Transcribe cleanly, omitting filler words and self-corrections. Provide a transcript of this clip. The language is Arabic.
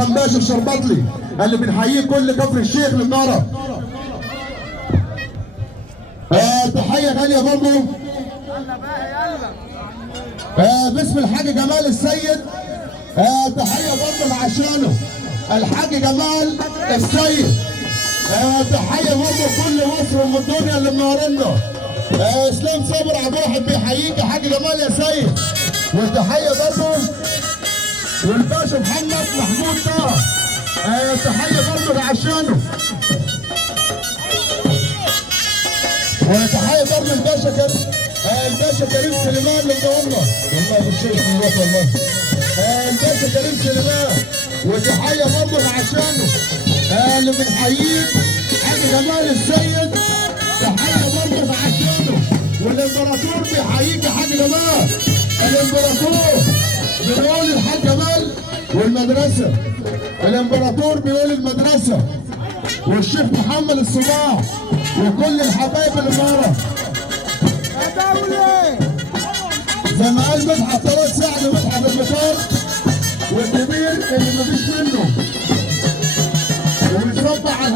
ادهم باشا الشربطلي اللي بنحييه كل كفر الشيخ للنار. تحيه غاليه برضه باسم الحاج جمال السيد. تحيه برضه عشانه الحاج جمال السيد. تحيه برضه كل مصر ام الدنيا اللي منورنا. اسلام صابر عبد الواحد بيحييك يا حاج جمال يا سيد. وتحيه برضه والباشا محمد محمود طه. تحيه برضه لعشانه. وتحيه برضه الباشا كريم سليمان اللي منورنا. والله بالشيخ نروح والله. الباشا كريم سليمان. وتحيه برضه لعشانه اللي بنحييه حاج جمال السيد. تحيه برضه لعشانه والامبراطور بيحييك يا حاج جمال. الامبراطور بيقول الحاج جمال والمدرسه. الامبراطور بيقول المدرسه والشيخ محمد الصباح وكل الحبايب اللي ورا. زي ما قال مدحت ثلاث ساعة مدحت المطار والكبير اللي مفيش منه وبيصبح على